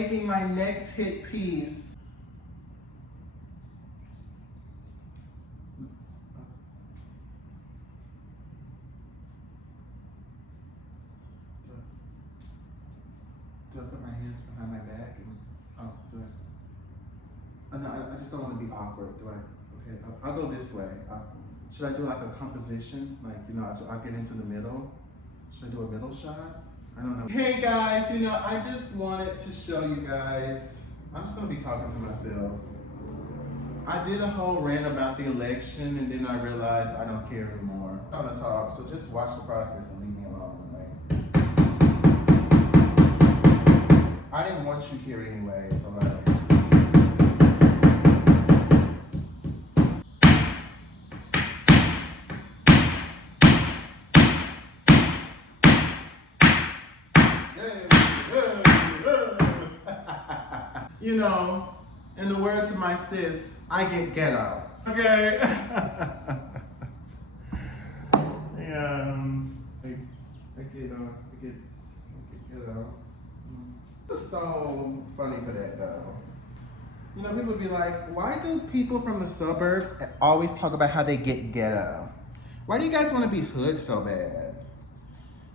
making my next hit piece. Do I put my hands behind my back and, do I? No, I just don't want to be awkward, do I? Okay, I'll go this way. Should I do like a composition? Like, I'll get into the middle. Should I do a middle shot? I don't know. Hey guys, I just wanted to show you guys, I'm just gonna be talking to myself. I did a whole rant about the election and then I realized I don't care anymore. I'm gonna talk, so just watch the process and leave me alone. Like, I didn't want you here anyway, so like. In the words of my sis, I get ghetto. Okay. Yeah. I get ghetto. It's so funny for that though. People be like, why do people from the suburbs always talk about how they get ghetto? Why do you guys want to be hood so bad?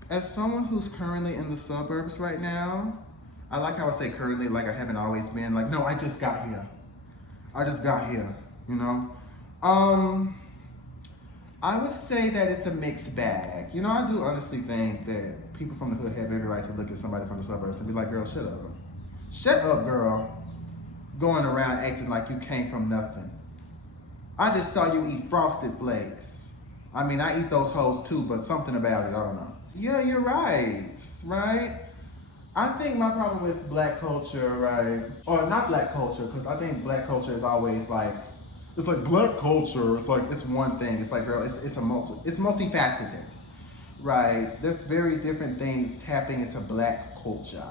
As someone who's currently in the suburbs right now, I like how I say currently, like I haven't always been. Like, no, I just got here. I would say that it's a mixed bag. I do honestly think that people from the hood have every right to look at somebody from the suburbs and be like, girl, shut up. Shut up, girl. Going around acting like you came from nothing. I just saw you eat Frosted Flakes. I mean, I eat those hoes too, but something about it, I don't know. Yeah, you're right? I think my problem with black culture, right, or not black culture, because I think black culture is always like, it's like black culture, it's like, it's one thing. It's like, girl, it's multifaceted, right? There's very different things tapping into black culture.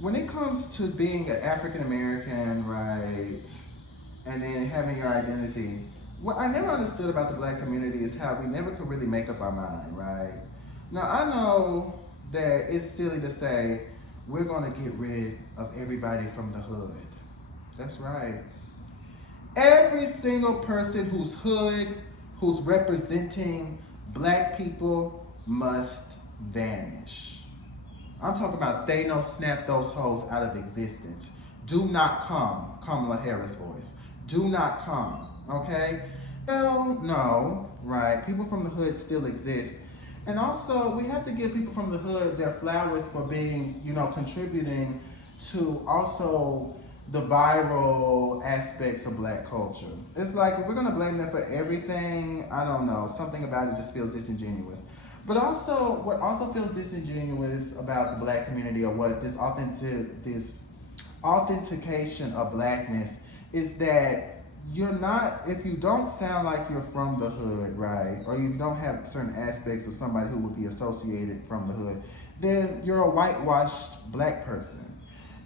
When it comes to being an African American, right, and then having your identity, what I never understood about the black community is how we never could really make up our mind, right? Now, I know that it's silly to say, we're gonna get rid of everybody from the hood. That's right. Every single person who's hood, who's representing black people must vanish. I'm talking about Thanos snap those hoes out of existence. Do not come, Kamala Harris voice. Do not come, okay? Hell no, right? People from the hood still exist. And also, we have to give people from the hood their flowers for being, contributing to also the viral aspects of black culture. It's like, if we're gonna blame them for everything, I don't know, something about it just feels disingenuous. But also, what also feels disingenuous about the black community, or what this authentication of blackness, is that you're not, if you don't sound like you're from the hood, right, or you don't have certain aspects of somebody who would be associated from the hood, then you're a whitewashed black person.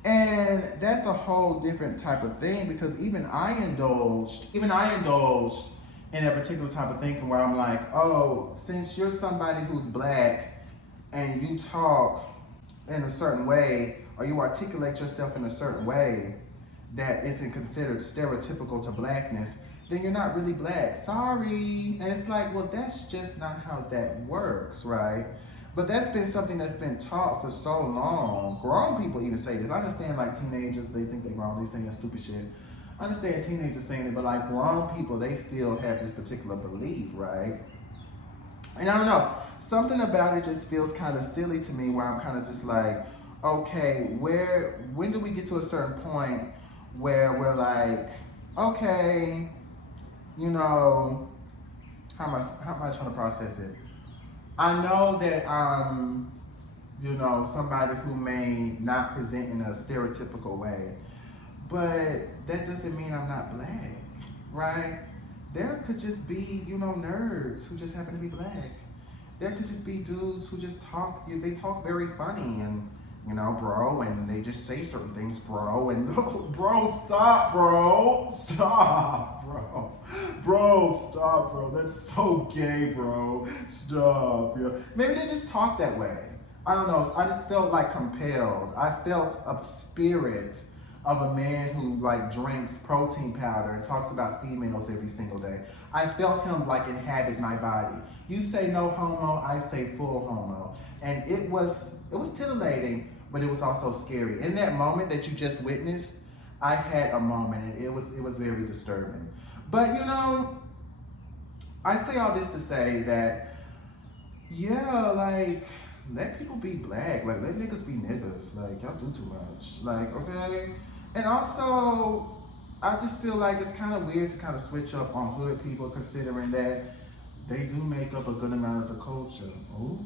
And that's a whole different type of thing, because even I indulged in a particular type of thinking where I'm like, oh, since you're somebody who's black and you talk in a certain way, or you articulate yourself in a certain way that isn't considered stereotypical to blackness, then you're not really black. Sorry. And it's like, well, that's just not how that works, right? But that's been something that's been taught for so long. Grown people even say this. I understand like teenagers, they think they're grown, they saying that stupid shit. I understand teenagers saying it, but like grown people, they still have this particular belief, right? And I don't know, something about it just feels kind of silly to me, where I'm kind of just like, okay, when do we get to a certain point where we're like, okay, how am I trying to process it? I know that I'm, somebody who may not present in a stereotypical way, but that doesn't mean I'm not black, right? There could just be, nerds who just happen to be black. There could just be dudes who just talk very funny and, bro, and they just say certain things, bro, and bro, stop, bro. Stop, bro. Bro, stop, bro. That's so gay, bro. Stop, yeah. Maybe they just talk that way. I don't know, I just felt like compelled. I felt a spirit of a man who like drinks protein powder and talks about females every single day. I felt him like inhabit my body. You say no homo, I say full homo. And it was titillating, but it was also scary. In that moment that you just witnessed, I had a moment and it was very disturbing. But you know, I say all this to say that yeah, like let people be black, like let niggas be niggas, like y'all do too much, like okay. And also, I just feel like it's kind of weird to kind of switch up on hood people, considering that they do make up a good amount of the culture. Ooh.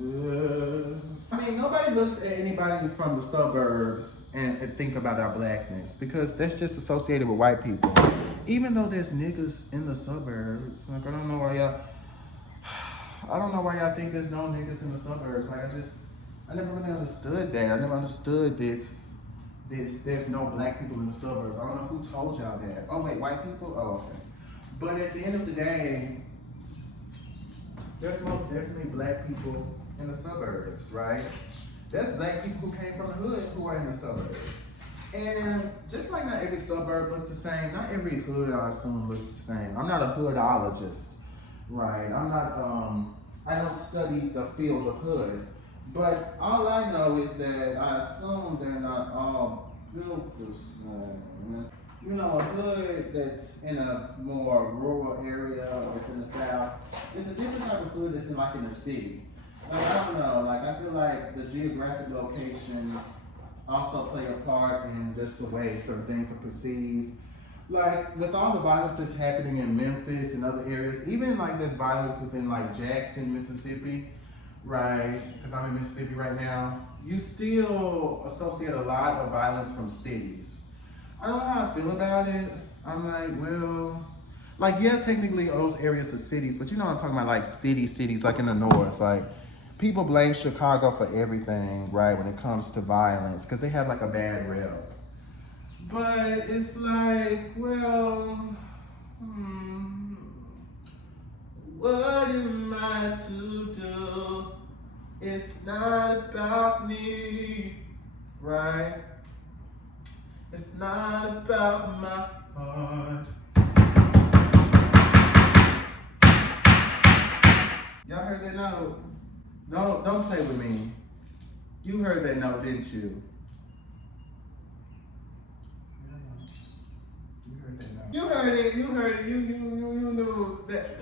Yeah. I mean, nobody looks at anybody from the suburbs and think about our blackness because that's just associated with white people. Even though there's niggas in the suburbs, like I don't know why y'all think there's no niggas in the suburbs. Like I never really understood that. I never understood there's no black people in the suburbs. I don't know who told y'all that. Oh wait, white people? Oh, okay. But at the end of the day, there's most definitely black people in the suburbs, right? There's black people who came from the hood who are in the suburbs. And just like not every suburb looks the same, not every hood I assume looks the same. I'm not a hoodologist, right? I don't study the field of hood. But all I know is that I assume they're not all built the same. You know, a hood that's in a more rural area, that's in the South, it's a different type of hood that's in the city. Like, I don't know, like I feel like the geographic locations also play a part in just the way certain things are perceived. Like with all the violence that's happening in Memphis and other areas, even like there's violence within like Jackson, Mississippi, right? Because I'm in Mississippi right now. You still associate a lot of violence from cities. I don't know how I feel about it. I'm like, well, like yeah, technically those areas are cities, but you know what I'm talking about, like cities, like in the north. Like people blame Chicago for everything, right? When it comes to violence, because they have like a bad rep. But it's like, well, what am I to do? It's not about me, right? It's not about my heart. Y'all heard that note? Don't play with me. You heard that note, didn't you? You heard it, you knew that.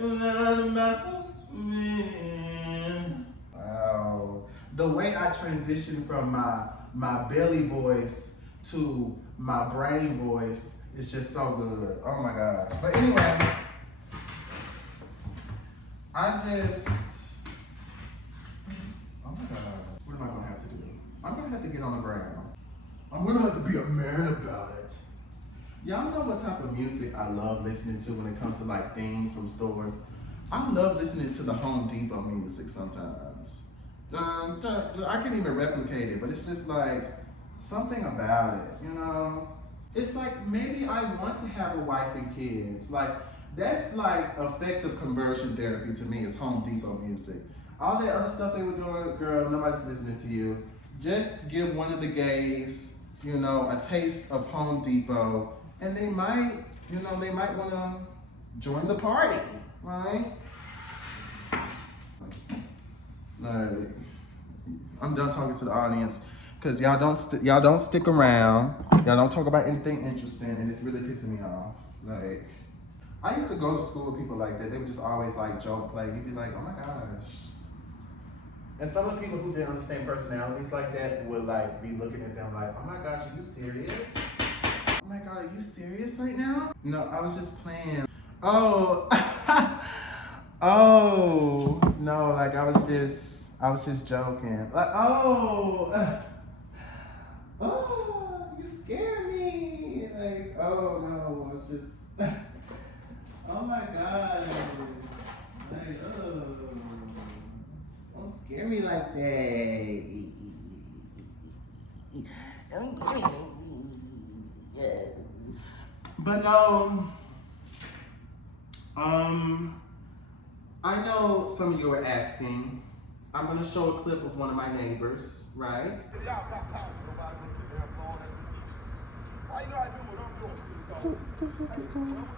Wow. The way I transitioned from my belly voice to my brain voice is just so good. Oh my gosh. But anyway, oh my God. What am I gonna have to do? I'm gonna have to get on the ground. I'm gonna have to be a man about it. Y'all know what type of music I love listening to when it comes to like themes from stores? I love listening to the Home Depot music sometimes. I can't even replicate it, but it's just like something about it, you know? It's like maybe I want to have a wife and kids. Like that's like effective conversion therapy to me is Home Depot music. All that other stuff they were doing, girl, nobody's listening to you. Just give one of the gays, you know, a taste of Home Depot, and they might want to join the party, right? Like, I'm done talking to the audience because y'all don't stick around. Y'all don't talk about anything interesting, and it's really pissing me off. Like, I used to go to school with people like that. They would just always like joke, play. You'd be like, oh my gosh. And some of the people who didn't understand personalities like that would like be looking at them like, oh my gosh, are you serious? Oh my God, are you serious right now? No, I was just playing. Oh, oh, no, like I was just joking. Like, oh, you scared me. Like, oh no, I was just, oh my God. Like, oh, don't scare me like that. But no, I know some of you are asking, I'm gonna show a clip of one of my neighbors, right? What the heck is going on?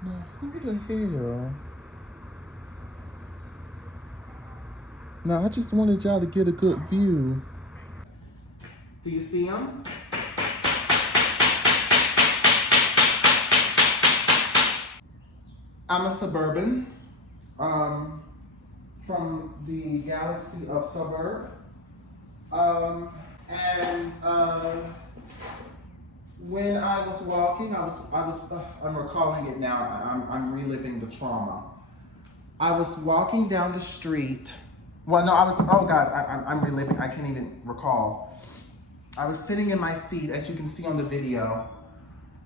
Now, who the hell? Now, I just wanted y'all to get a good view. Do you see him? I'm a suburban from the galaxy of suburb. When I was walking, I'm recalling it now. I'm reliving the trauma. I was walking down the street. Well, no, oh God, I'm reliving. I can't even recall. I was sitting in my seat, as you can see on the video.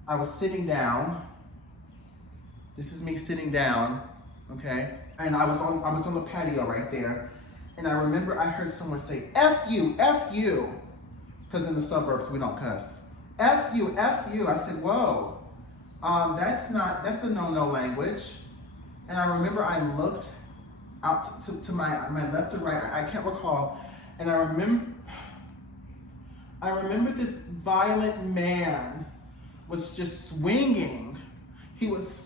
I was sitting down. This is me sitting down, okay? And I was on the patio right there. And I remember I heard someone say, F you, F you. Because in the suburbs, we don't cuss. F you, F you. I said, whoa, that's a no-no language. And I remember I looked out to my left and right, I can't recall. And I remember this violent man was just swinging. He was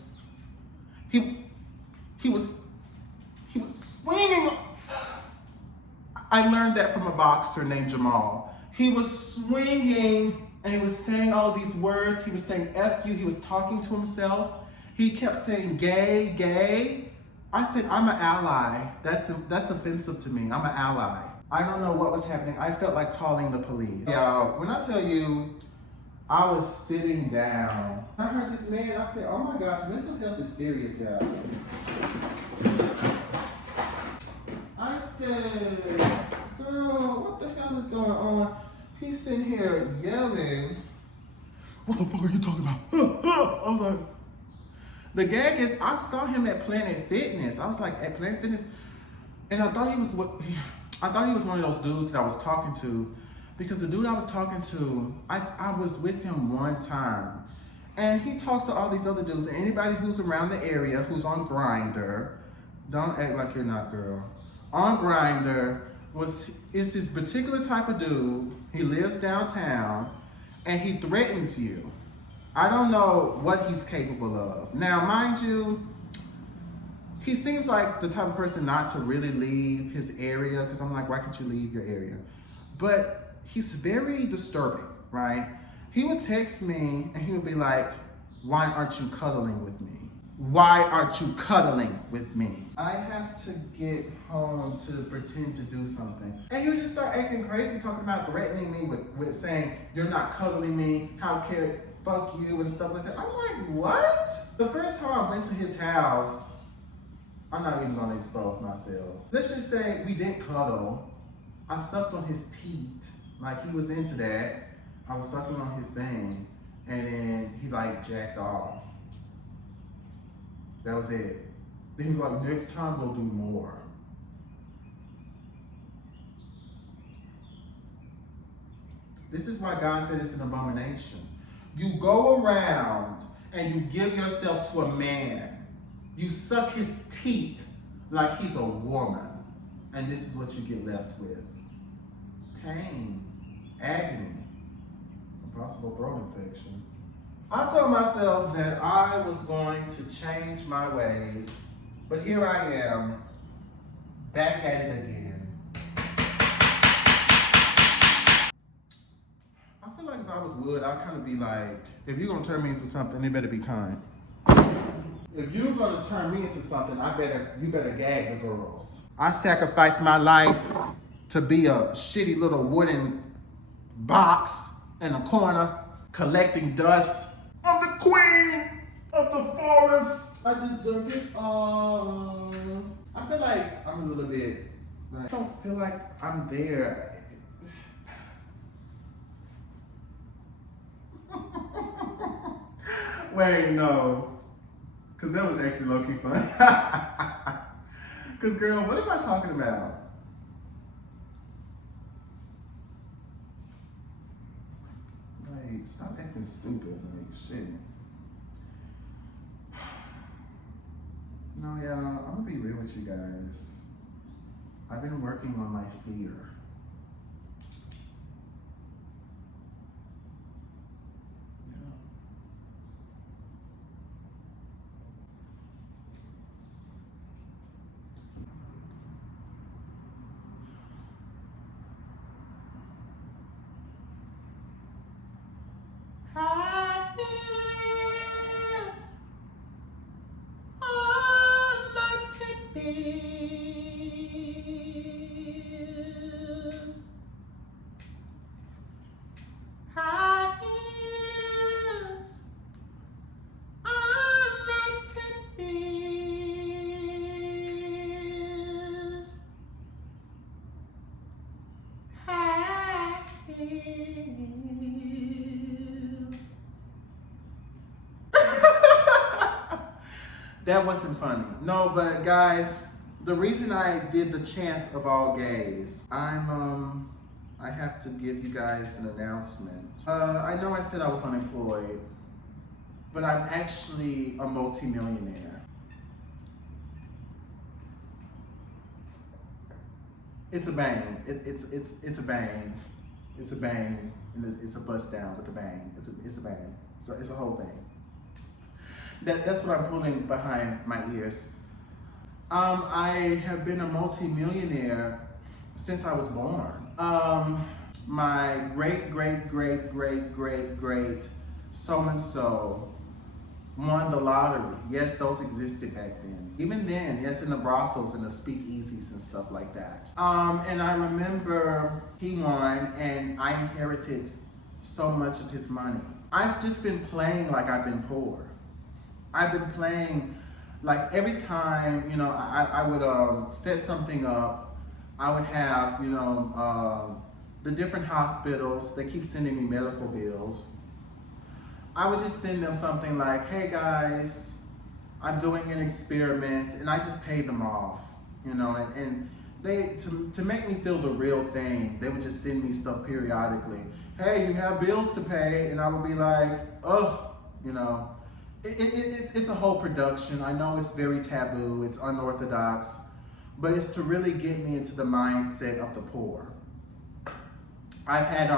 swinging. I learned that from a boxer named Jamal. He was swinging and he was saying all these words. He was saying F you. He was talking to himself. He kept saying gay, gay. I said, I'm an ally. That's offensive to me. I'm an ally. I don't know what was happening. I felt like calling the police. Yeah, when I tell you, I was sitting down. I heard this man, I said, oh my gosh, mental health is serious, y'all. I said, girl, what the hell is going on? He's sitting here yelling. What the fuck are you talking about? I was like, the gag is, I saw him at Planet Fitness. I was like, at Planet Fitness? And I thought he was one of those dudes that I was talking to, because the dude I was talking to, I was with him one time. And he talks to all these other dudes, and anybody who's around the area who's on Grindr, don't act like you're not, girl. On Grindr is this particular type of dude. He lives downtown, and he threatens you. I don't know what he's capable of. Now, mind you, he seems like the type of person not to really leave his area, because I'm like, why can't you leave your area? But he's very disturbing, right? He would text me and he would be like, why aren't you cuddling with me? Why aren't you cuddling with me? I have to get home to pretend to do something. And he would just start acting crazy, talking about threatening me with saying, you're not cuddling me, how care, fuck you, and stuff like that. I'm like, what? The first time I went to his house, I'm not even gonna expose myself. Let's just say we didn't cuddle. I sucked on his teeth, like he was into that. I was sucking on his thing, and then he like jacked off. That was it. Then he was like, next time we'll do more. This is why God said it's an abomination. You go around and you give yourself to a man. You suck his teeth like he's a woman. And this is what you get left with. Pain, agony, a possible throat infection. I told myself that I was going to change my ways, but here I am, back at it again. I feel like if I was Wood, I'd kind of be like, if you're gonna turn me into something, it better be kind. If you're gonna turn me into something, you better gag the girls. I sacrificed my life to be a shitty little wooden box in a corner, collecting dust. I'm the queen of the forest. I deserve it all. I feel like I'm a little bit, I don't feel like I'm there. Wait, no. Because that was actually low-key fun. Because, girl, what am I talking about? Like, stop acting stupid. Like, shit. No, y'all, I'm going to be real with you guys. I've been working on my fear. That wasn't funny. No, but guys, the reason I did the chant of all gays, I have to give you guys an announcement. I know I said I was unemployed, but I'm actually a multi-millionaire. It's a bang. It's a bang. It's a bang. And it's a bust down with a bang. It's a bang. It's a whole thing. That's what I'm pulling behind my ears. I have been a multi-millionaire since I was born. My great so-and-so won the lottery. Yes, those existed back then. Even then, yes, in the brothels and the speakeasies and stuff like that. And I remember he won and I inherited so much of his money. I've just been playing like I've been poor. I've been playing like every time, you know, I would set something up, I would have, you know, the different hospitals, they keep sending me medical bills. I would just send them something like, hey guys, I'm doing an experiment, and I just pay them off, you know, and they, to make me feel the real thing, they would just send me stuff periodically. Hey, you have bills to pay, and I would be like, oh, you know. It's a whole production. I know it's very taboo, it's unorthodox, but it's to really get me into the mindset of the poor. I've had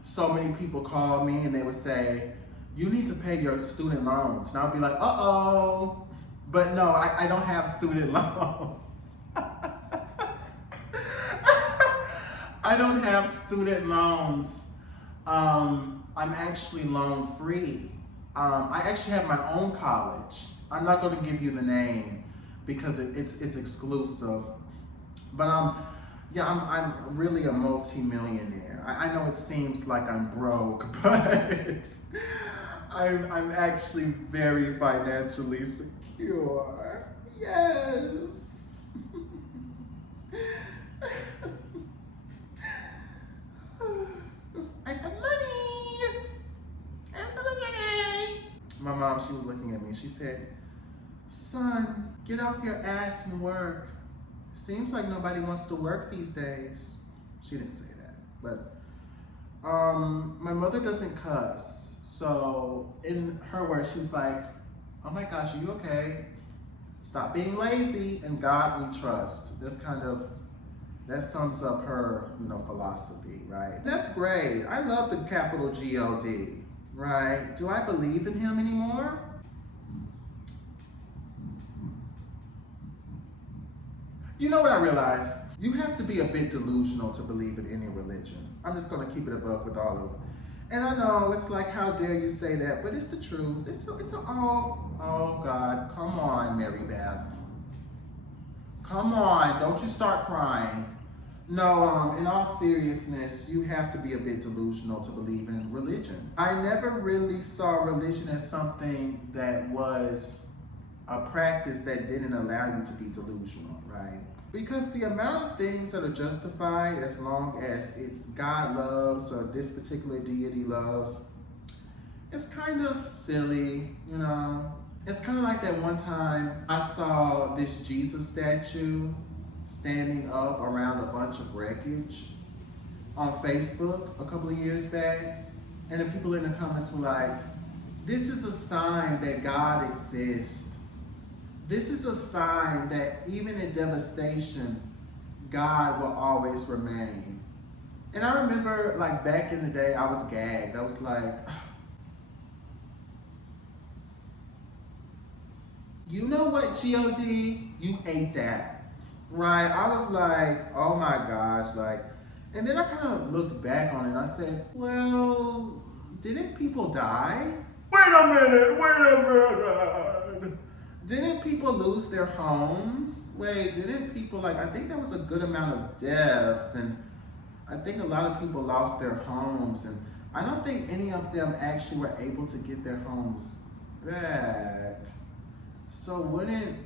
so many people call me and they would say, you need to pay your student loans. And I'll be like, uh-oh. But no, I don't have student loans. I don't have student loans. I'm actually loan free. I actually have my own college. I'm not going to give you the name because it's exclusive. But yeah, I'm really a multi-millionaire. I know it seems like I'm broke, but I'm actually very financially secure. Yes. I have money. I have so much money. My mom, she was looking at me. She said, son, get off your ass and work. Seems like nobody wants to work these days. She didn't say that, but my mother doesn't cuss. So in her words, she was like, oh my gosh, are you okay? Stop being lazy, and God we trust. That sums up her, you know, philosophy, right? That's great. I love the capital G-O-D, right? Do I believe in him anymore? You know what I realized? You have to be a bit delusional to believe in any religion. I'm just gonna keep it above with all of And I know it's like, how dare you say that, but it's the truth. Oh God, come on, Mary Beth. Come on, don't you start crying. No, in all seriousness, you have to be a bit delusional to believe in religion. I never really saw religion as something that was a practice that didn't allow you to be delusional, right? Because the amount of things that are justified, as long as it's God loves or this particular deity loves, it's kind of silly, you know? It's kind of like that one time I saw this Jesus statue standing up around a bunch of wreckage on Facebook a couple of years back. And the people in the comments were like, this is a sign that God exists. This is a sign that even in devastation, God will always remain. And I remember, like, back in the day, I was gagged. I was like, you know what, G.O.D., you ate that. Right, I was like, oh my gosh, like, and then I kind of looked back on it and I said, well, didn't people die? Wait a minute. Didn't people lose their homes? Wait, didn't people, like, I think there was a good amount of deaths, and I think a lot of people lost their homes, and I don't think any of them actually were able to get their homes back. So wouldn't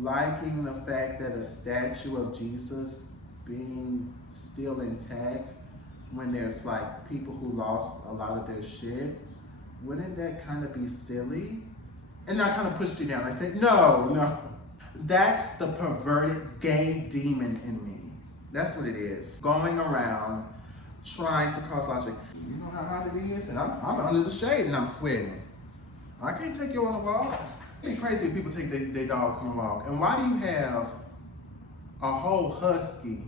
liking the fact that a statue of Jesus being still intact when there's like people who lost a lot of their shit, wouldn't that kind of be silly? And I kind of pushed you down. I said, no. That's the perverted gay demon in me. That's what it is. Going around trying to cause logic. You know how hot it is? And I'm under the shade and I'm sweating. I can't take you on a walk. It's crazy if people take their dogs on a walk. And why do you have a whole husky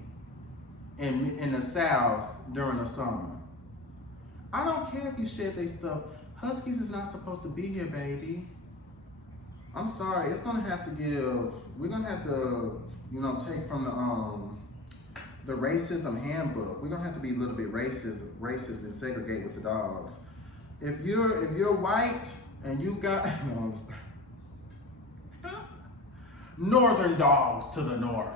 in the South during the summer? I don't care if you shed their stuff. Huskies is not supposed to be here, baby. I'm sorry, we're gonna have to, take from the racism handbook. We're gonna have to be a little bit racist and segregate with the dogs. If you're white and you got, northern dogs to the north.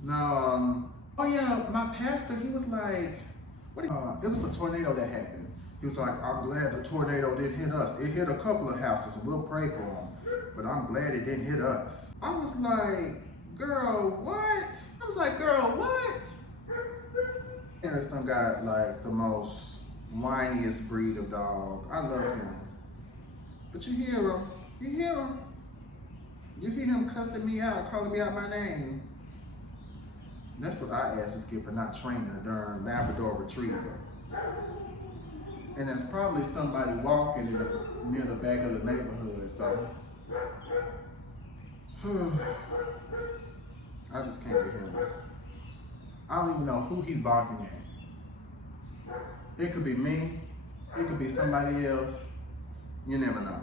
No, oh yeah, my pastor, he was like, it was a tornado that happened. He was like, I'm glad the tornado didn't hit us. It hit a couple of houses and we'll pray for them, but I'm glad it didn't hit us. I was like, girl, what? Harris done got like the most whiniest breed of dog. I love him. But you hear him. You hear him cussing me out, calling me out my name. That's what our asses get for not training a darn Labrador Retriever. And there's probably somebody walking near the back of the neighborhood, so. I just can't get him. I don't even know who he's barking at. It could be me, it could be somebody else. You never know.